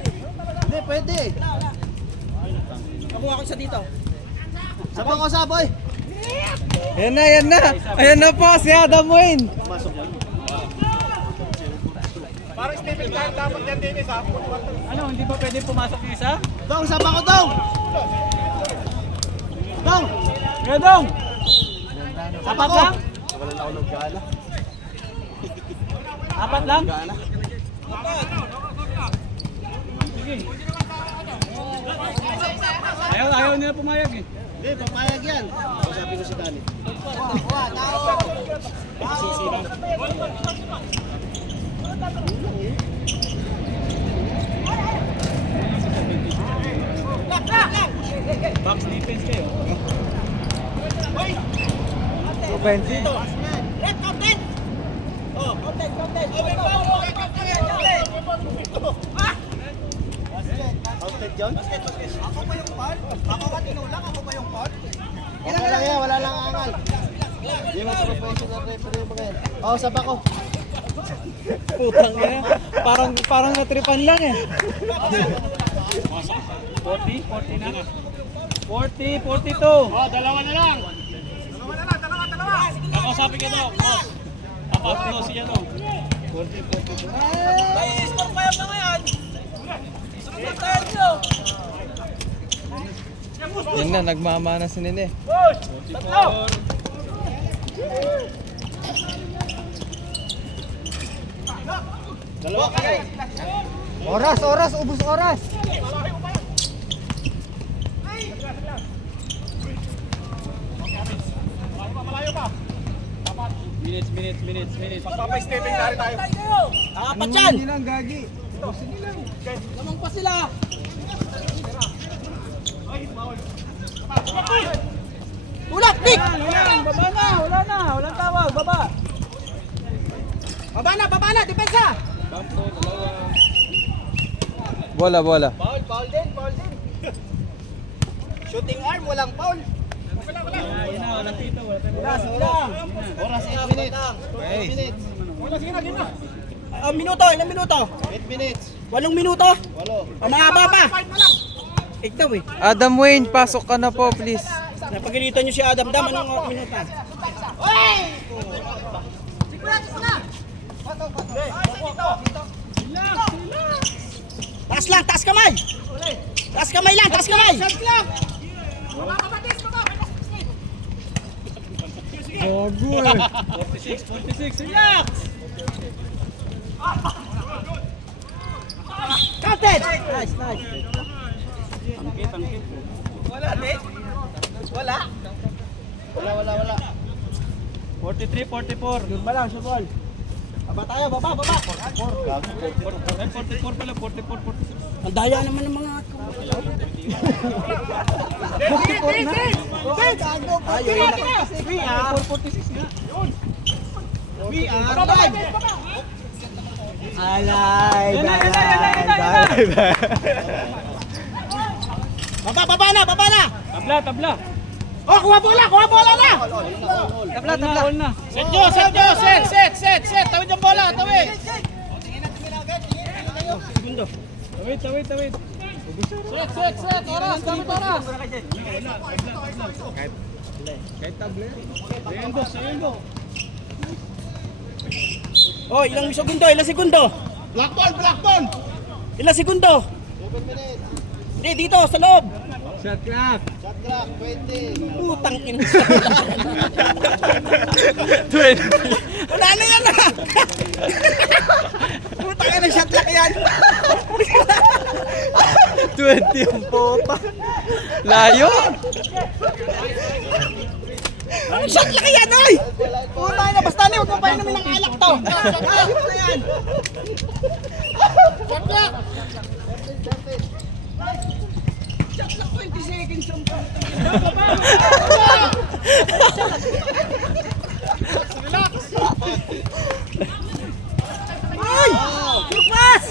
Hindi, pwede. Makuha ko isa dito. Sabang ko sa boy. Ayan na. Ayan na po, si Adam Wayne. Ano, hindi ba pwede pumasok yung isa? Dong, sabang ko dong. Dong! Redong! Apat lang? Wala na ako ng gala. Apat lang? Gala. Sige. Ayaw nila pumayag eh. Hindi, papayag yan. Sabi ko si Dani. Box defense kayo. Offensive. Red, content! Oh, content, content! Content yun? Ako ba yung paul? Ako ba tinulak? Ako ba yung paul? Okay lang yan, wala lang angal. Hindi mo professional referee yung mga yan. Oo, saba ko. Putang ina. Parang natripan lang eh. 40 na. 40, 42. Oh, dalawa na lang. Kakausapin ka daw, boss. Papaplo siya daw. Yan na, nagmamana si Nene. Dalawa ka. Oras, ubus oras. Minutes. Papapa-stepping na rin tayo. Apat yan! Nilang gagi. Lamang pa sila! Tulak, Nick! Baba na, walang tawag, baba. Baba na, depensa! Bola. Foul din. Shooting arm, walang foul. Ayun na, walang tito, wala tayong Oras 8 minutes. 8 minutes. Ilang minuto? 8 minutes. 8 minuto? 8. Ang mahaba pa. 8 daw eh. Adam Wayne, pasok ka na po, please. Napagalitan nyo si Adam Dam, anong minuto? Oy! Taas lang, taas kamay! Taas kamay lang, taas kamay! Gago eh. 46, relax! Captain! Nice. Tangkit. Wala. 43, 44. Yun ba lang, subol. Baba tayo, baba. 44 pala, 44. Ang daya naman ng mga... We are 46 nga. We are live! Alive. Baba na! Tabla. Oh, kuha bola na! All na. Set nyo. Set. Tawid yung bola, tawid. Tawid. Set. Oras, damit oras. Segundo. Oh, ilang segundo? Black ball. Ilang segundo? 7 minutes. Hindi, dito, sa loob. Shot clock. Shot clock, 20. Putang ina. 20. Wala na yan ah! Putang ina, shot lock yan. 20 ang puta. Layo. Anong shot lock yan, oy? Putang ina, basta na, huwag mo pa inumin ng alak to. Ayos na yan. Shot lock. Shot lock, 20 seconds yung ay! Surpas!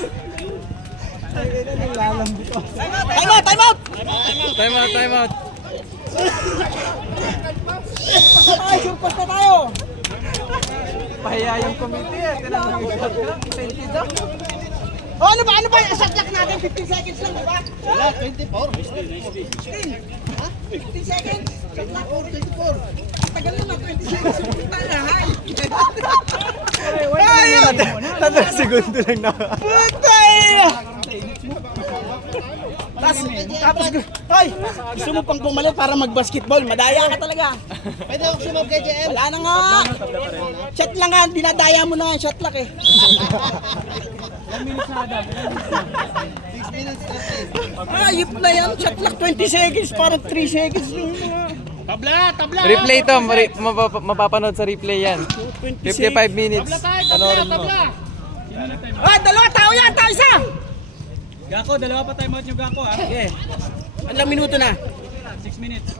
Time out! Time out. Ay, surpas na tayo! Pahiya yung committee eh. Tinanong yung shot clock. 20 daw. Oh, ano ba? Shot lock natin, 15 seconds lang, di ba? Wala, 24. 15 seconds? Shot lock, 24. Tagal naman, 20 seconds yung punta na, hay! Ay! 3 segundo lang na. Puta eh! Tapos Hoy, gusto mo pang pumalit para mag-basketball. Madaya ka talaga. Pwede ako sumab kay JM. Wala na nga. Shot lang nga, dinadaya mo na nga yung shot lock eh. 1 minute na Adam. Ayop na yan, shot lock 20 seconds, parang 3 seconds lang yung mga. Tabla! Replay to, mapapanood sa replay yan. 55 minutes. Panoorin mo. Ah, dalawa, tao yan, tao isa! Gako, dalawa pa time out yung Gako ha. Okay. Ilang minuto na? 6 minutes.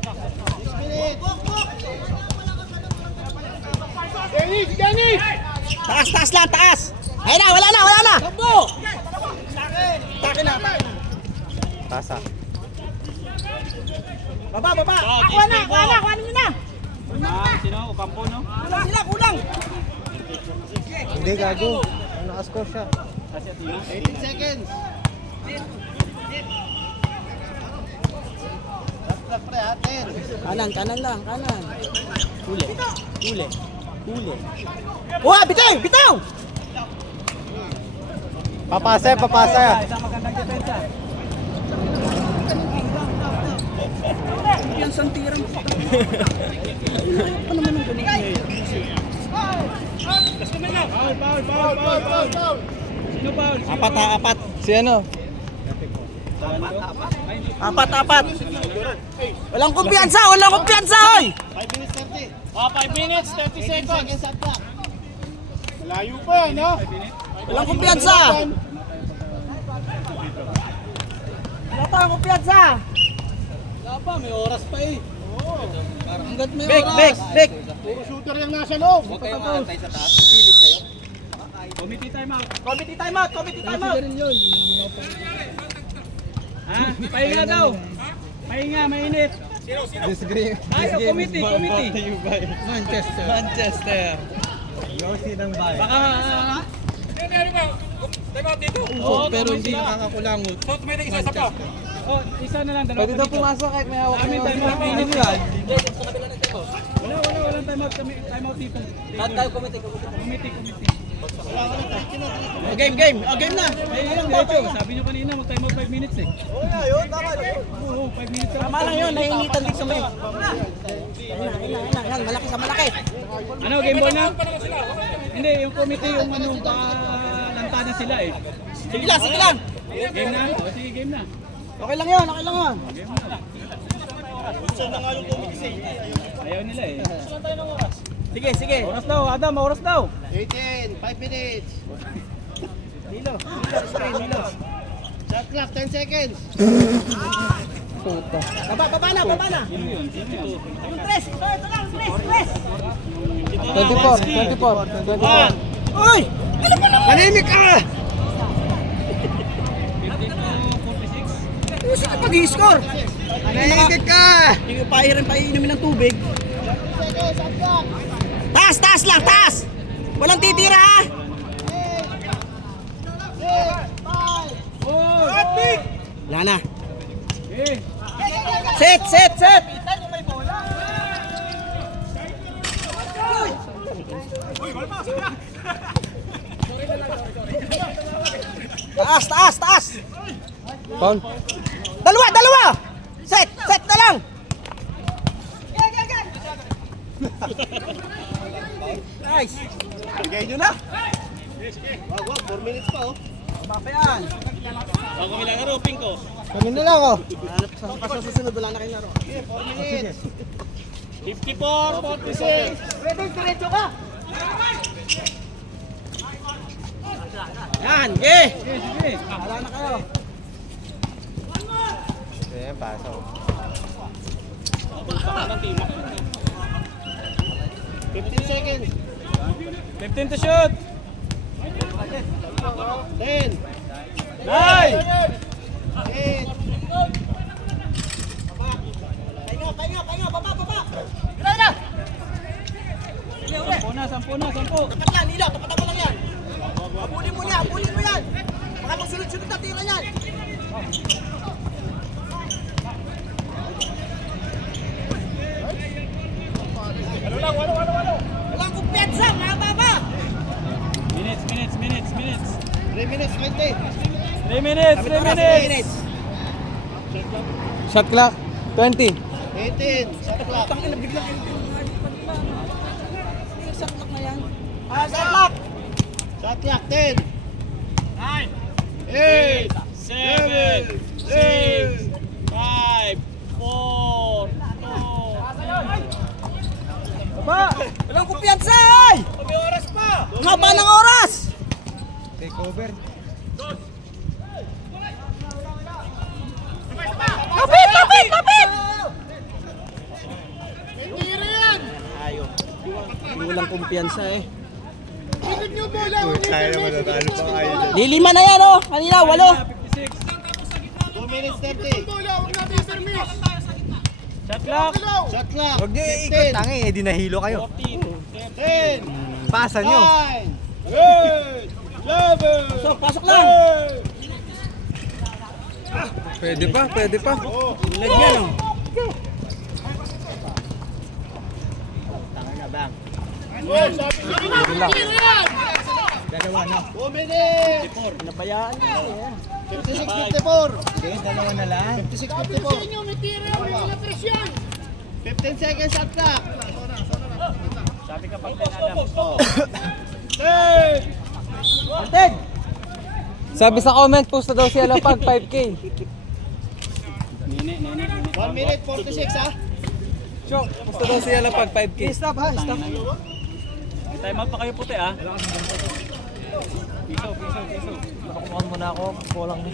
Taas, taas lang, taas! Ayun na, wala na, wala na! Takbo! Takin na, takin na. Pasa. Baba, baba! Kuha na, kuha na, kuha na! Sino? Ocampo no? Kulang sila, kulang! Hindi, gago. Naka-score siya. 18 seconds. Kanan, kanan lang, kanan. Huli. Huli. Huli. Wah, bitaw, bitaw! Papasa, papasa. Isang magandang depensa. Yan santiran ko. Ano naman ang ganun? Sino foul? Apat ha, apat. Si ano? Apat, apat. Walang kumpiyansa, walang kumpiyansa, hoy! 5 minutes, 30 seconds. Malayo pa yan, ha? Walang kumpiyansa. Wala tayong kumpiyansa. Wala pa, may oras pa eh. Hanggat may oras. Bek. Puro shooter yung nasa loob. Huwag kayong makantay sa taas. Pagilid kayo. Committee time out. Committee time out, committee time out. Ha? Pahinga daw. Pahinga, mainit. Disagree. Ayaw, committee, committee. Manchester. Yossi ng bayan. Baka... Oh, pero hindi nakakakulangot. Oh, isa na lang, dalawa Pwede pa daw dito. pumasok kahit may hawak Kami na time out, mainit yan. Walang time out kami. Time out dito. Committee. Oh, game, game. Oh, game na. Ayun lang, diretso. Sabi nyo kanina, mag-time out 5 minutes eh. Oo, 5 minutes. Tama lang yun, nainitan din sa may. Yan, malaki sa malaki. Ano, game ball na? Hindi, yung committee, yung ano, lantada sila eh. Sige lang, sige lang. Game na? O, sige, game na. Okay lang yun, okay lang yun. Ayaw nila eh. Sige, sige. Oras daw, Adam, oras daw. 18, 5 minutes. Nilo, Nilo. Shot clock, 10 seconds. Baba na, baba na. Yung tres, ito lang, tres. 24. Uy! Alam mo naman! Manimik ka! 52-46. Sige pag-i-score! Manimik ka! Yung painumin ng tubig. Taas, taas lang, taas! Walang titira ha! Wala na. Eh, Set! Taas! Paul. Dalawa! Set na lang! Nice! Bigay nyo na! 4 minutes pa oh. Baka yan! Bago may laro, Pinko. Kami na lang oh. Sa susunod wala na kayo laro. 4 minutes. 54, 46. Pwede, diretso ka! Yan, ge! sige. Wala na kayo. Ayan, pasok. 15 seconds. 15 to shoot. 10, 9. 8, Pahinga, baba! Gila na! 10. Tapat lang, Nilo, tapat lang yan. Habulin mo yan. Baka magsunod-sunod na tira yan. Walang kumpiyansa, mababa. Minutes. 3 minutes, 20. 3 minutes. Shot clock. 20. 18. Shot clock. Shot clock. Shot clock. 10. 9. 8. 7, 6, 5, 4, 2, Walang kumpiyansa ay! May oras pa! Ang haba ng oras! Take over. Kapit! Kapit! Kapit! Walang kumpiyansa eh. Lilima na yan oh! Kanina, 8. 2 minutes 30. shot clock. Shot clock. Huwag niyo iikot, tangi, eh, di nahilo kayo. 10. Pasa nyo. 9. 8. 11. Pasok lang. Pwede pa, pwede pa. Lagyan oh. Dalawa na. 2 minutes. Nabayaan na eh. 56-54. Okay, dalawa na lang. 56-54. 15 seconds shot clock. Sabi ka pang Adam. Anteg! Sabi sa comment, post na daw si Alapag 5K. 1 minute 46 ha. Chok, post na daw si Alapag 5K. Stop ha, stop. May time out pa kayo puti ah. Piso. Nakukuhan muna ako, kulang na.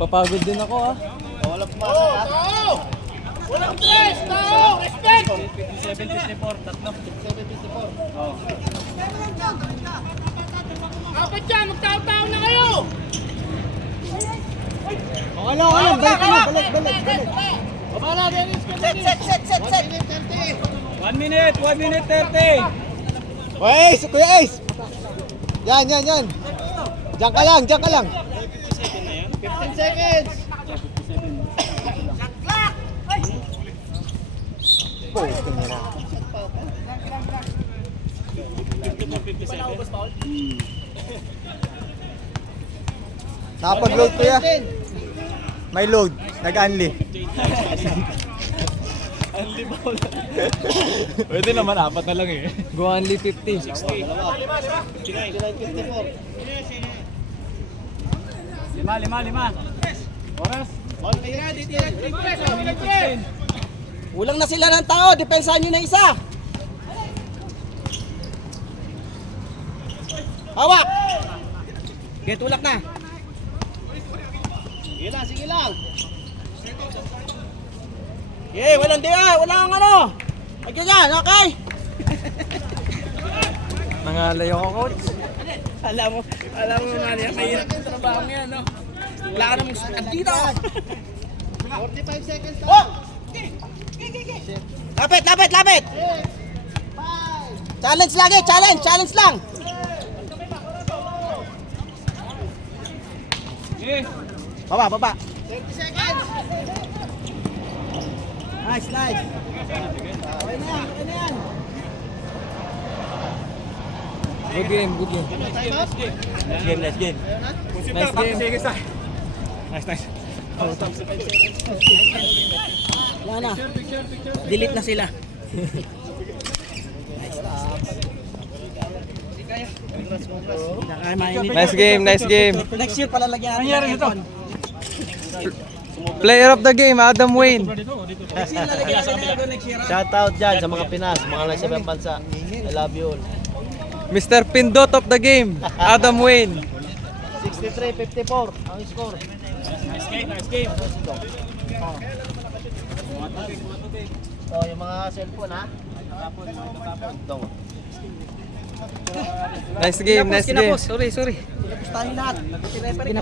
Papagod din ako ah. Wala pumasok ha. Walang stress! No! Respect! 57-54, tatlo. 57-54. Oh. Apat dyan, magtao-tao na kayo! Okay lang, balik na, balik. Baba na, Dennis! Set! 1 minute 30. Ace, Kuya Ace! Yan. Diyan ka lang. 15 na yan? 15 seconds! Posting nyo na. 54-57. Nakapag-load kuya. May load. Nag-unli. Pwede naman, apat na lang eh. Go only 50. 59-54. 5. Oras? 1 minute. Ulang na sila ng tao, depensahan nyo na isa. Hawak! Okay, tulak na. Sige lang. Okay, walang walang ano. Okay yan, okay? Nangalayo ko, coach. Alam mo nga niya, mahirap yung trabaho niya, no? Wala ka namang sukat dito. 45 seconds Oh! lang. Lapit! 5. Challenge lagi, challenge lang. Okay. Baba. 30 seconds. Nice. Okay na yan. Good game. Time out. Nice game. Nice. Wala na. Delete na sila. Nice game. Next year palalagyan natin. Nangyari nito. Player of the game, Adam Wayne. Next year lalagyan natin next year. Shout out dyan sa mga Pinas, mga nasa ibang bansa. I love you all. Mr. Pindot of the game, Adam Wayne. 63-54 ang score. Nice game. Oh, yung mga cellphone ha. Tapon. Nice game. Sorry. Pustahin lahat. Si referee.